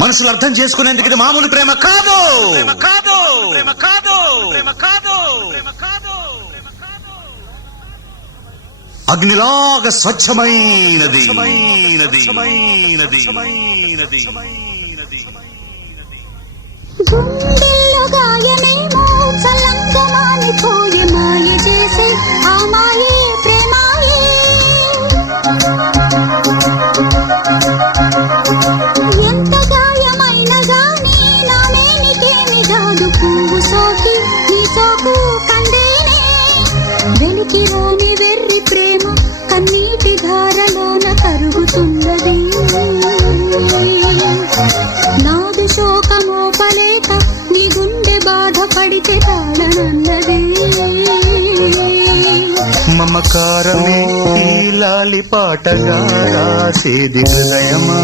మనసులు అర్థం చేసుకునేందుకు ఇది మామూలు ప్రేమ కాదు. అగ్నిలాగా స్వచ్ఛమైనది. గుండెల్లో గాయమేమో చల్లంగా మానిపోయి మాయ చేసే ఆ మాయే ప్రేమాయే. ఎంత గాయమైన గానీ నా మేనికేమి కాదు. పువ్వు సోకి నీ సోకు కందేనే. వెలికి రాని వెర్రి ప్రేమ కన్నీటి ధారలోన కరుగుతున్నది. నాదు శోకమోపలేక నీ గుండె బాధపడితే తాళనన్నది. మమకారమే ఈ లాలి పాటగా రాసేది హృదయమా.